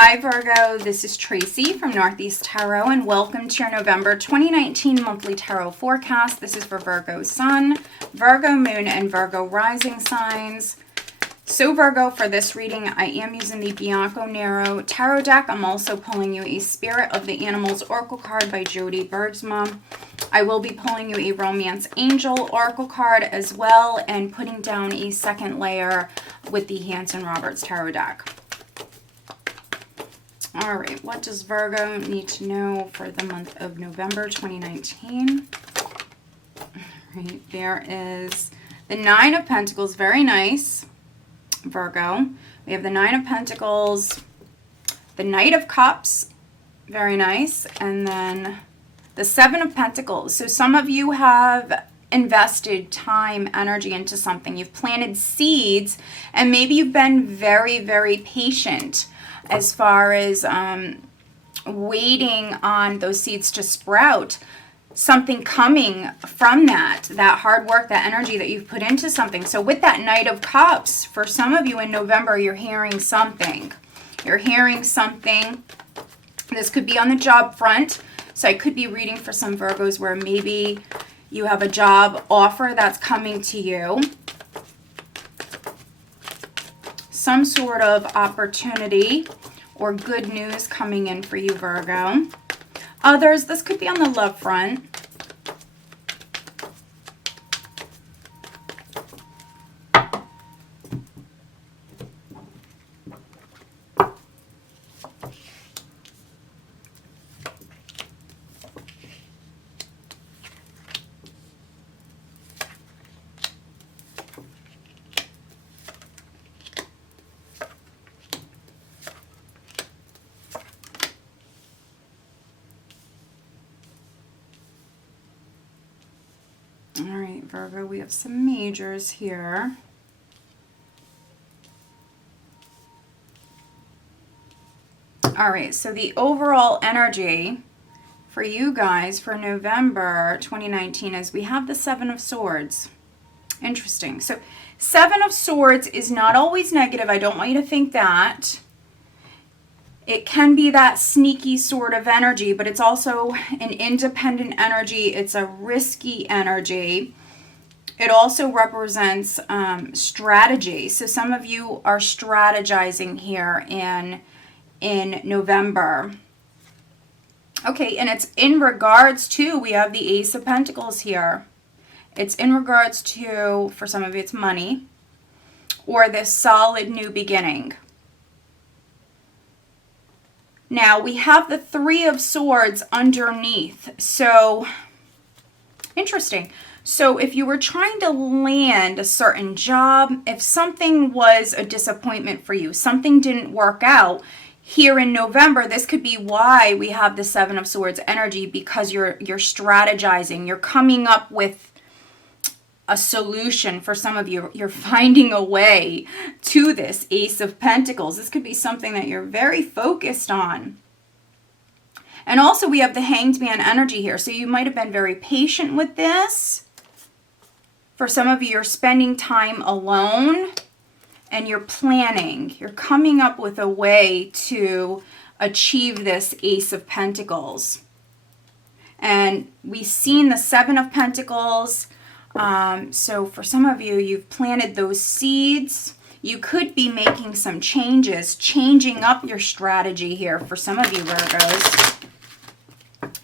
Hi Virgo, this is Tracy from Northeast Tarot and welcome to your November 2019 monthly tarot forecast. This is for Virgo Sun, Virgo Moon, and Virgo Rising signs. So Virgo, for this reading, I am using the Bianco Nero Tarot deck. I'm also pulling you a Spirit of the Animals Oracle card by Jody Bergsma. I will be pulling you a Romance Angel Oracle card as well and putting down a second layer with the Hanson Roberts Tarot deck. All right, what does Virgo need to know for the month of November 2019? All right, there is the Nine of Pentacles, very nice, Virgo. We have the Nine of Pentacles, the Knight of Cups, very nice, and then the Seven of Pentacles. So some of you have invested time, energy into something. You've planted seeds, and maybe you've been very, very patient as far as waiting on those seeds to sprout. Something coming from that hard work, that energy that you've put into something. So with that Knight of Cups, for some of you in November, you're hearing something. You're hearing something. This could be on the job front. So I could be reading for some Virgos where maybe you have a job offer that's coming to you. Some sort of opportunity or good news coming in for you, Virgo. Others, this could be on the love front. All right, Virgo, we have some majors here. All right, so the overall energy for you guys for November 2019 is we have the Seven of Swords. Interesting. So Seven of Swords is not always negative. I don't want you to think that. It can be that sneaky sort of energy, but it's also an independent energy. It's a risky energy. It also represents strategy. So some of you are strategizing here in November. Okay, and it's in regards to, we have the Ace of Pentacles here. It's in regards to, for some of you, it's money or this solid new beginning. Now, we have the Three of Swords underneath. So, interesting. So, if you were trying to land a certain job, if something was a disappointment for you, something didn't work out, here in November, this could be why we have the Seven of Swords energy, because you're strategizing. You're coming up with a solution. For some of you, you're finding a way to this Ace of Pentacles. This could be something that you're very focused on. And also we have the Hanged Man energy here. So you might have been very patient with this. For some of you, you're spending time alone and you're planning. You're coming up with a way to achieve this Ace of Pentacles. And we've seen the Seven of Pentacles. So for some of you, you've planted those seeds. You could be making some changes, changing up your strategy here for some of you Virgos.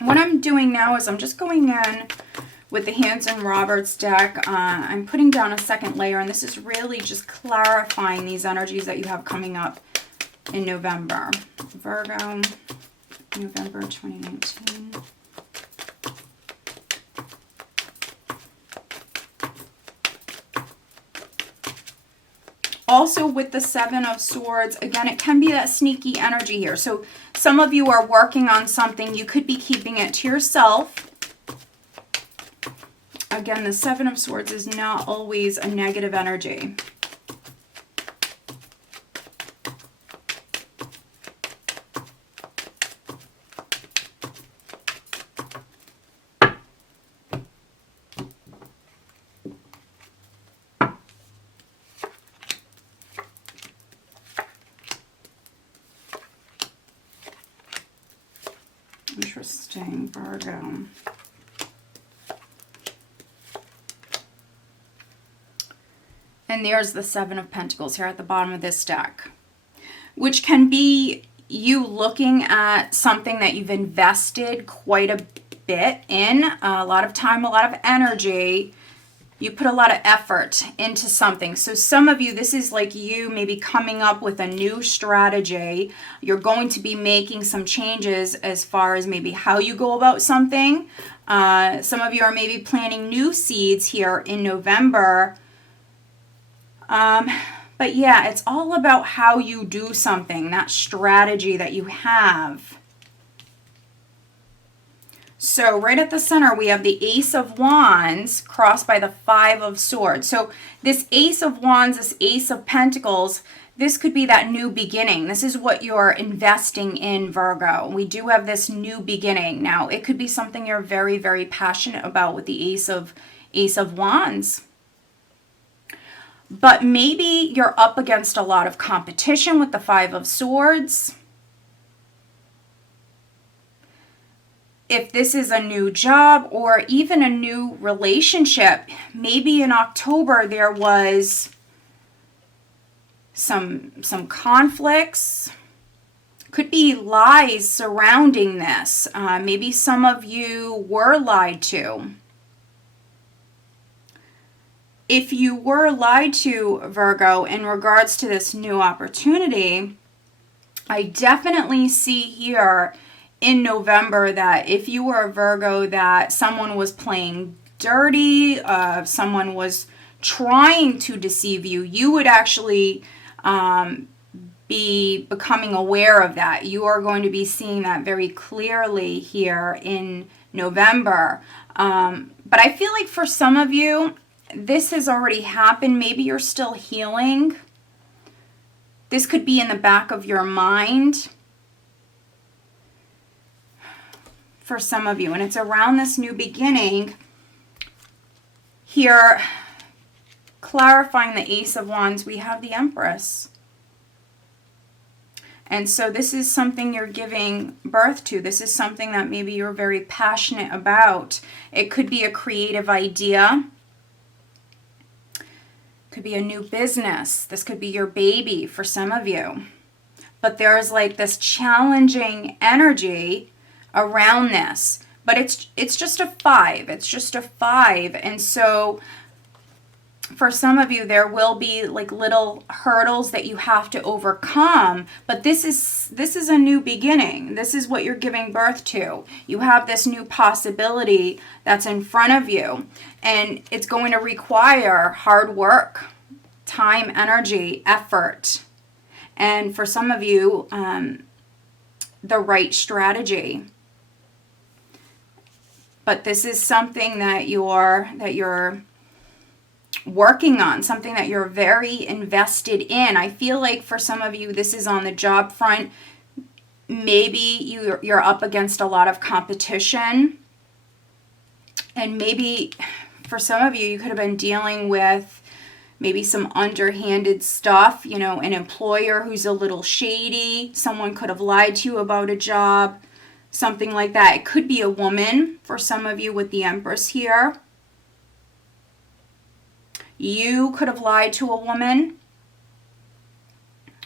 What I'm doing now is I'm just going in with the Hanson Roberts deck. I'm putting down a second layer, and this is really just clarifying these energies that you have coming up in November. Virgo, November 2019. Also with the Seven of Swords, again, it can be that sneaky energy here. So some of you are working on something. You could be keeping it to yourself. Again, the Seven of Swords is not always a negative energy. Interesting, Virgo. And there's the Seven of Pentacles here at the bottom of this deck, which can be you looking at something that you've invested quite a bit in, a lot of time, a lot of energy. You put a lot of effort into something. So some of you, this is like you maybe coming up with a new strategy. You're going to be making some changes as far as maybe how you go about something. Some of you are maybe planting new seeds here in November. But yeah, it's all about how you do something, that strategy that you have. So right at the center, we have the Ace of Wands crossed by the Five of Swords. So this Ace of Wands, this Ace of Pentacles, this could be that new beginning. This is what you're investing in, Virgo. We do have this new beginning. Now, it could be something you're very, very passionate about with the Ace of Wands. But maybe you're up against a lot of competition with the Five of Swords. If this is a new job or even a new relationship, maybe in October there was some conflicts. Could be lies surrounding this. Maybe some of you were lied to. If you were lied to, Virgo, in regards to this new opportunity, I definitely see here in November that if you were a Virgo, that someone was playing dirty, someone was trying to deceive you, you would actually be becoming aware of that. You are going to be seeing that very clearly here in November. But I feel like for some of you, this has already happened. Maybe you're still healing. This could be in the back of your mind for some of you. And it's around this new beginning here, clarifying the Ace of Wands, we have the Empress. And so this is something you're giving birth to. This is something that maybe you're very passionate about. It could be a creative idea. Could be a new business. This could be your baby for some of you. But there's like this challenging energy around this. But it's just a 5. It's just a 5. And so for some of you, there will be like little hurdles that you have to overcome. But this is a new beginning. This is what you're giving birth to. You have this new possibility that's in front of you. And it's going to require hard work, time, energy, effort. And for some of you, the right strategy. But this is something that you're working on, something that you're very invested in. I feel like for some of you, this is on the job front. Maybe you're up against a lot of competition. And maybe for some of you, you could have been dealing with maybe some underhanded stuff, you know, an employer who's a little shady. Someone could have lied to you about a job, something like that. It could be a woman for some of you with the Empress here. You could have lied to a woman.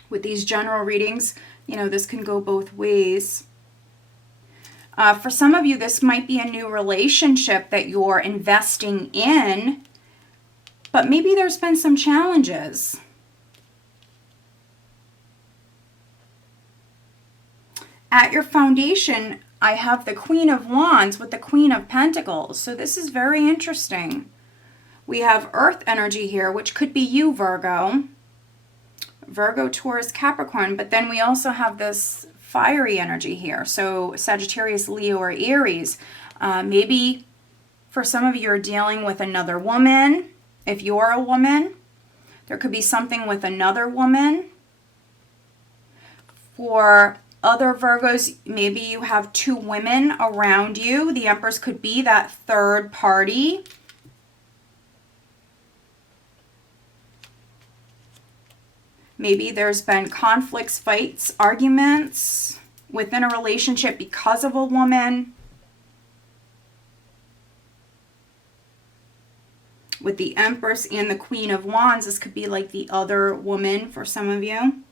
With these general readings, you know, this can go both ways. For some of you, this might be a new relationship that you're investing in, but maybe there's been some challenges. At your foundation, I have the Queen of Wands with the Queen of Pentacles. So this is very interesting. We have Earth energy here, which could be you, Virgo. Virgo, Taurus, Capricorn. But then we also have this fiery energy here. So Sagittarius, Leo, or Aries. Maybe for some of you, you're dealing with another woman. If you're a woman, there could be something with another woman. For other Virgos, maybe you have 2 women around you. The Empress could be that third party. Maybe there's been conflicts, fights, arguments. within a relationship because of a woman. With the Empress and the Queen of Wands, this could be like the other woman for some of you.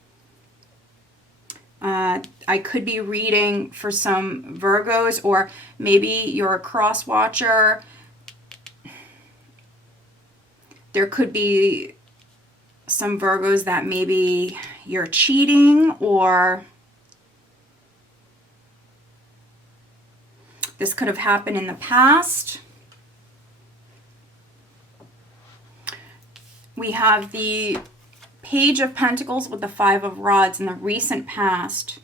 I could be reading for some Virgos, or maybe you're a cross watcher. There could be some Virgos that maybe you're cheating, or this could have happened in the past. We have the Page of Pentacles with the Five of Rods in the recent past.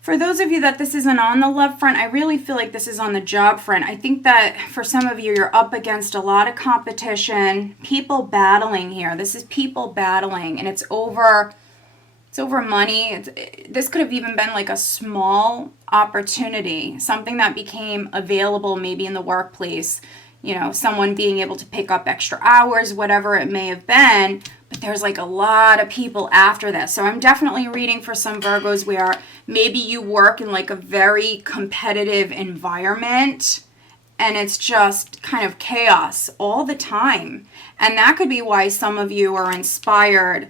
For those of you that this isn't on the love front, I really feel like this is on the job front. I think that for some of you, you're up against a lot of competition, people battling here. This is people battling, and it's over money. This could have even been like a small opportunity, something that became available maybe in the workplace. You know, someone being able to pick up extra hours, whatever it may have been. But there's like a lot of people after this. So I'm definitely reading for some Virgos where maybe you work in like a very competitive environment and it's just kind of chaos all the time. And that could be why some of you are inspired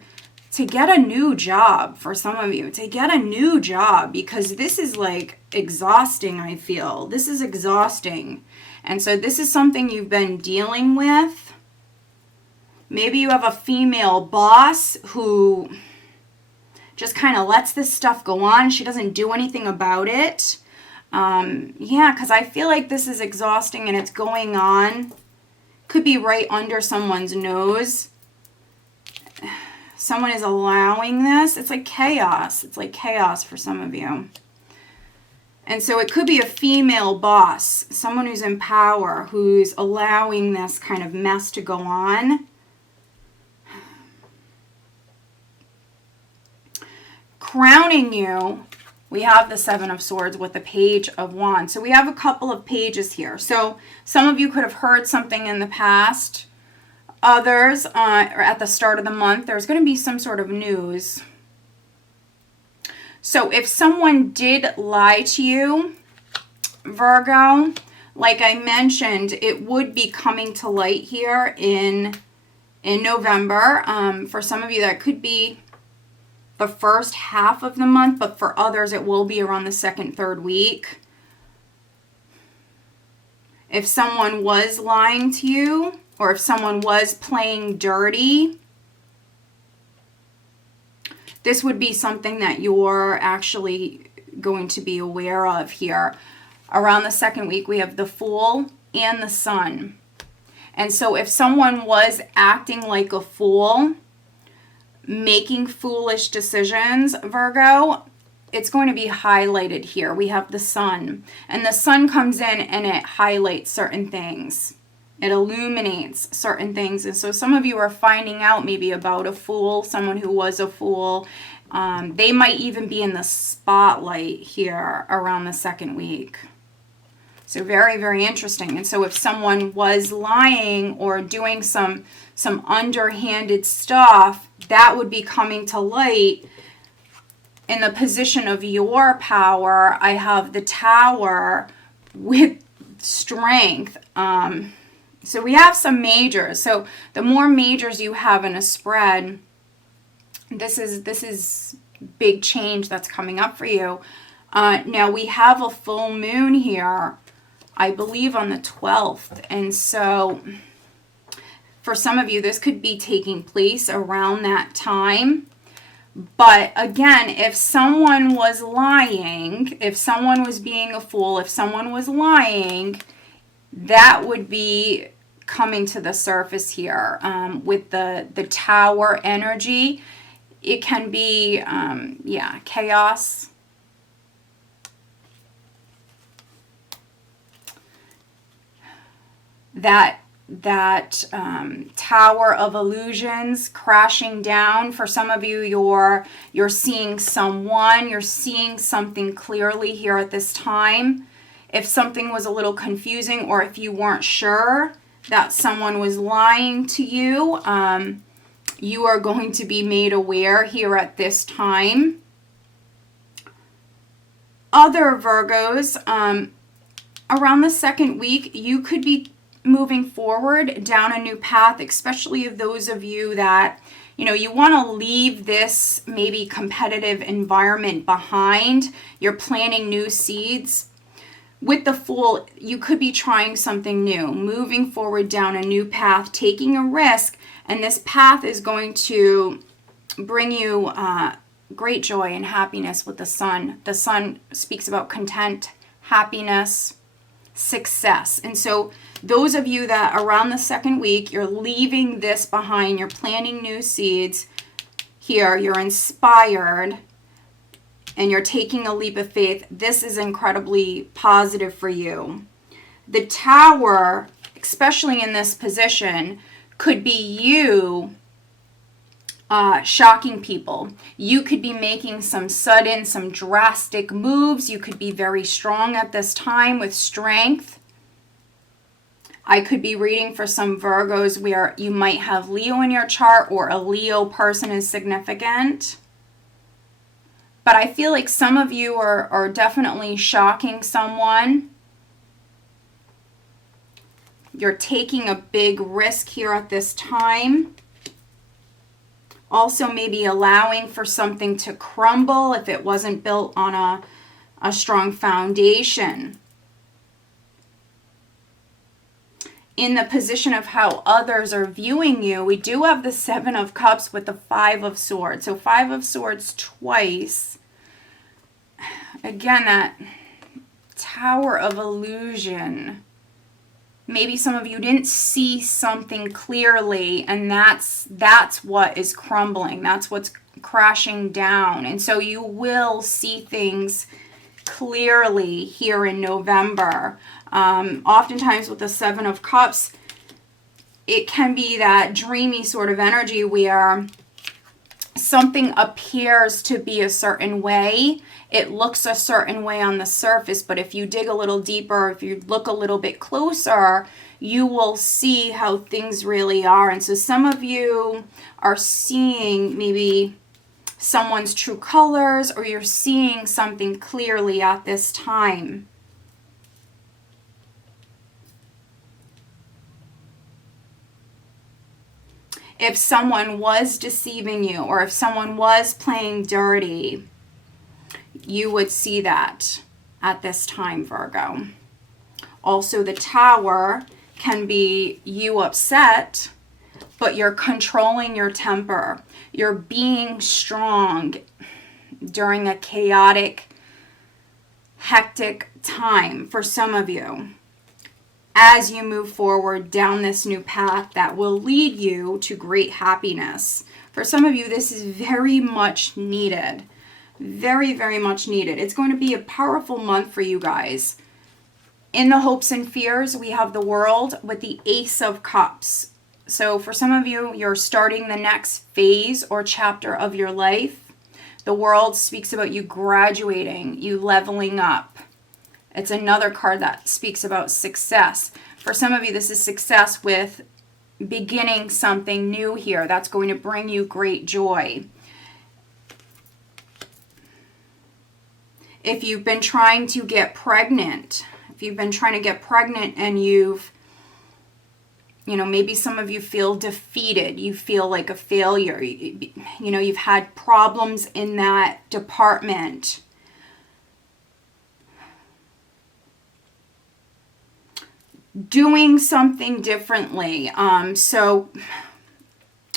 to get a new job. For some of you, to get a new job, because this is like exhausting, I feel. This is exhausting. And so this is something you've been dealing with. Maybe you have a female boss who just kind of lets this stuff go on. She doesn't do anything about it. Yeah, because I feel like this is exhausting and it's going on. Could be right under someone's nose. Someone is allowing this. It's like chaos. It's like chaos for some of you. And so it could be a female boss, someone who's in power, who's allowing this kind of mess to go on. Crowning you, we have the Seven of Swords with the Page of Wands. So we have a couple of pages here. So some of you could have heard something in the past. Others, or at the start of the month, there's going to be some sort of news. So if someone did lie to you, Virgo, like I mentioned, it would be coming to light here in November. For some of you, that could be the first half of the month, but for others, it will be around the second, third week. If someone was lying to you, or if someone was playing dirty, this would be something that you're actually going to be aware of here. Around the second week, we have the Fool and the Sun. And so if someone was acting like a fool, making foolish decisions, Virgo, it's going to be highlighted here. We have the Sun. And the Sun comes in and it highlights certain things. It illuminates certain things. And so some of you are finding out maybe about a fool, someone who was a fool. They might even be in the spotlight here around the second week. So very, very interesting. And so if someone was lying or doing some underhanded stuff, that would be coming to light. In the position of your power, I have the Tower with strength. So we have some majors. So the more majors you have in a spread, this is big change that's coming up for you. Now we have a full moon here, I believe on the 12th. And so for some of you, this could be taking place around that time. But again, if someone was lying, if someone was being a fool, if someone was lying, that would be coming to the surface here with the Tower energy. It can be, yeah, chaos. That Tower of illusions crashing down. For some of you, you're seeing someone, you're seeing something clearly here at this time. If something was a little confusing, or if you weren't sure that someone was lying to you, you are going to be made aware here at this time. other Virgos, around the second week, you could be moving forward down a new path, especially of those of you that, you know, you want to leave this maybe competitive environment behind. You're planting new seeds. With the Fool, you could be trying something new, moving forward down a new path, taking a risk, and this path is going to bring you great joy and happiness with the Sun. The Sun speaks about content, happiness, success. And so those of you that around the second week, you're leaving this behind, you're planting new seeds here, you're inspired, and you're taking a leap of faith, this is incredibly positive for you. The Tower, especially in this position, could be you shocking people. You could be making some sudden, some drastic moves. You could be very strong at this time with strength. I could be reading for some Virgos where you might have Leo in your chart, or a Leo person is significant. But I feel like some of you are definitely shocking someone. You're taking a big risk here at this time. Also maybe allowing for something to crumble if it wasn't built on a strong foundation. In the position of how others are viewing you, we do have the Seven of Cups with the Five of Swords. So Five of Swords twice. Again, that Tower of Illusion. Maybe some of you didn't see something clearly, and that's what is crumbling. That's what's crashing down. And so you will see things clearly here in November. Oftentimes with the Seven of Cups, it can be that dreamy sort of energy where something appears to be a certain way. It looks a certain way on the surface, but if you dig a little deeper, if you look a little bit closer, you will see how things really are. And so some of you are seeing maybe someone's true colors, or you're seeing something clearly at this time. If someone was deceiving you, or if someone was playing dirty, you would see that at this time, Virgo. Also, the Tower can be you upset, but you're controlling your temper. You're being strong during a chaotic, hectic time for some of you, as you move forward down this new path that will lead you to great happiness. For some of you, this is very much needed. Very, very much needed. It's going to be a powerful month for you guys. In the hopes and fears, we have the World with the Ace of Cups. So for some of you, you're starting the next phase or chapter of your life. The World speaks about you graduating, you leveling up. It's another card that speaks about success. For some of you, this is success with beginning something new here. That's going to bring you great joy. If you've been trying to get pregnant, and you've, maybe some of you feel defeated, you feel like a failure, you've had problems in that department. Doing something differently. So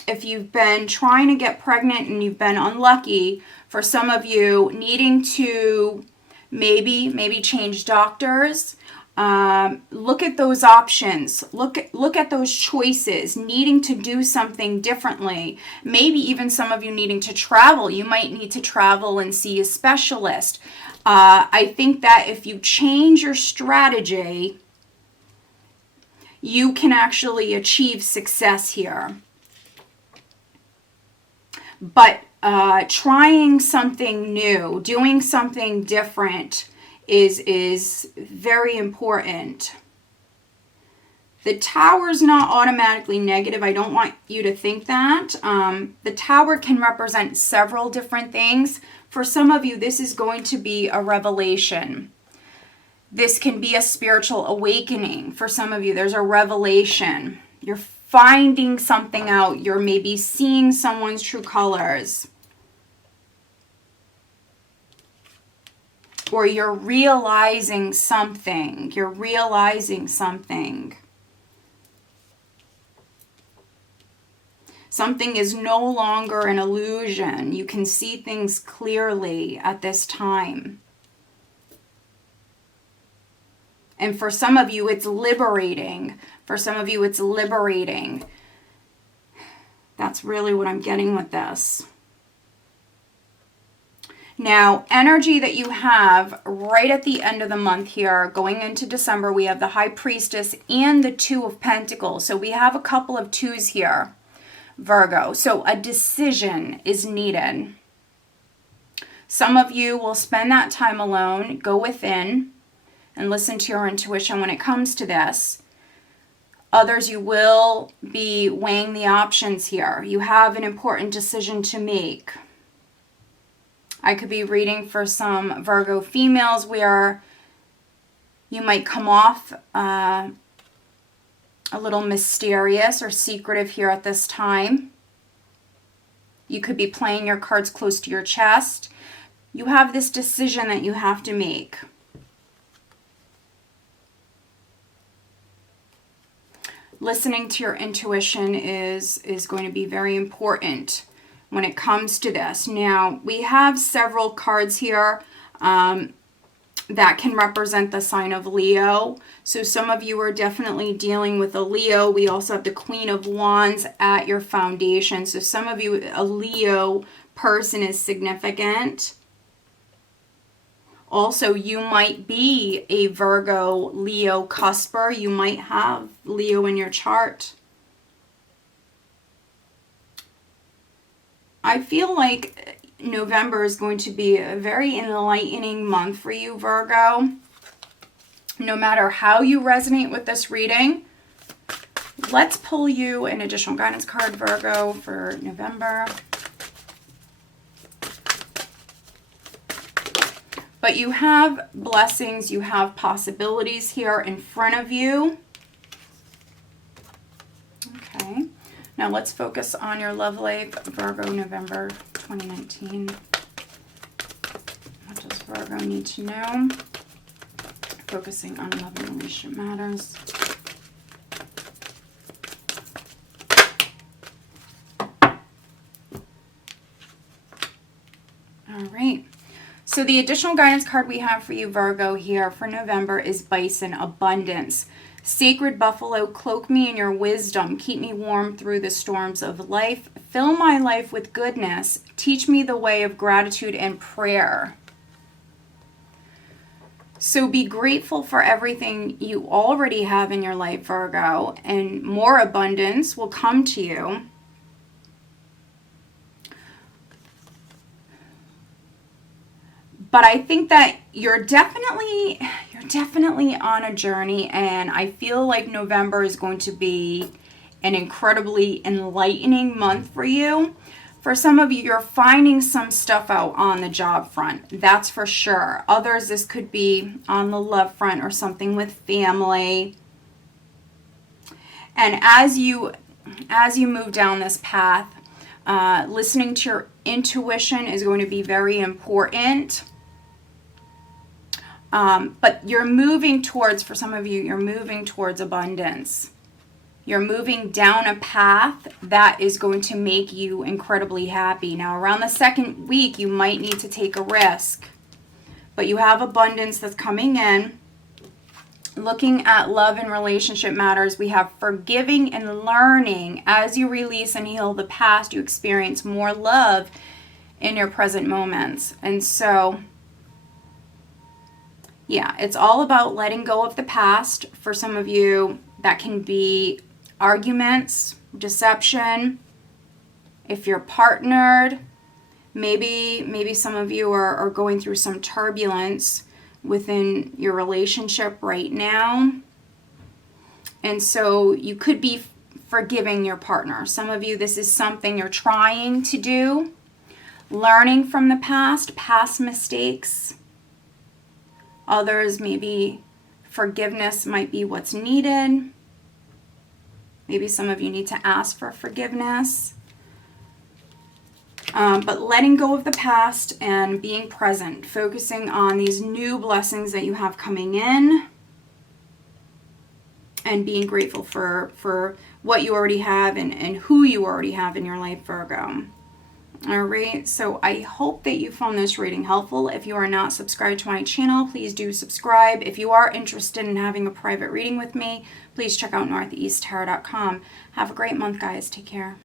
if you've been trying to get pregnant and you've been unlucky, for some of you needing to maybe change doctors, look at those options, look at those choices, needing to do something differently. Maybe even some of you needing to travel. You might need to travel and see a specialist. I think that if you change your strategy, you can actually achieve success here. But trying something new, doing something different is very important. The Tower is not automatically negative. I don't want you to think that. The Tower can represent several different things. For some of you, this is going to be a revelation. This can be a spiritual awakening. For some of you, there's a revelation. You're finding something out. You're maybe seeing someone's true colors. Or you're realizing something. You're realizing something. Something is no longer an illusion. You can see things clearly at this time. And for some of you, it's liberating. For some of you, it's liberating. That's really what I'm getting with this. Now, energy that you have right at the end of the month here, going into December, we have the High Priestess and the Two of Pentacles. So we have a couple of twos here, Virgo. So a decision is needed. Some of you will spend that time alone, go within, and listen to your intuition when it comes to this. Others, you will be weighing the options here. You have an important decision to make. I could be reading for some Virgo females where you might come off a little mysterious or secretive here at this time. You could be playing your cards close to your chest. You have this decision that you have to make. Listening to your intuition is going to be very important when it comes to this. Now, we have several cards here that can represent the sign of Leo. So some of you are definitely dealing with a Leo. We also have the Queen of Wands at your foundation. So some of you, a Leo person is significant. Also, you might be a Virgo Leo cusper. You might have Leo in your chart. I feel like November is going to be a very enlightening month for you, Virgo. No matter how you resonate with this reading, let's pull you an additional guidance card, Virgo, for November. But you have blessings, you have possibilities here in front of you. Okay. Now let's focus on your love life, Virgo, November 2019. What does Virgo need to know? Focusing on love and relationship matters. All right. So the additional guidance card we have for you, Virgo, here for November is Bison, Abundance. Sacred Buffalo, cloak me in your wisdom. Keep me warm through the storms of life. Fill my life with goodness. Teach me the way of gratitude and prayer. So be grateful for everything you already have in your life, Virgo, and more abundance will come to you. But I think that you're definitely on a journey, and I feel like November is going to be an incredibly enlightening month for you. For some of you, you're finding some stuff out on the job front, that's for sure. Others, this could be on the love front or something with family. And as you move down this path, listening to your intuition is going to be very important. But you're moving towards, for some of you, you're moving towards abundance. You're moving down a path that is going to make you incredibly happy. Now, around the second week, you might need to take a risk. But you have abundance that's coming in. Looking at love and relationship matters, we have forgiving and learning. As you release and heal the past, you experience more love in your present moments. And so, yeah, it's all about letting go of the past. For some of you, that can be arguments, deception. If you're partnered, maybe some of you are going through some turbulence within your relationship right now. And so you could be forgiving your partner. Some of you, this is something you're trying to do. Learning from the past mistakes. Others, maybe forgiveness might be what's needed. Maybe some of you need to ask for forgiveness. But letting go of the past and being present, focusing on these new blessings that you have coming in, and being grateful for what you already have and who you already have in your life, Virgo. All right, so I hope that you found this reading helpful. If you are not subscribed to my channel, please do subscribe. If you are interested in having a private reading with me, please check out northeasttarot.com. Have a great month, guys. Take care.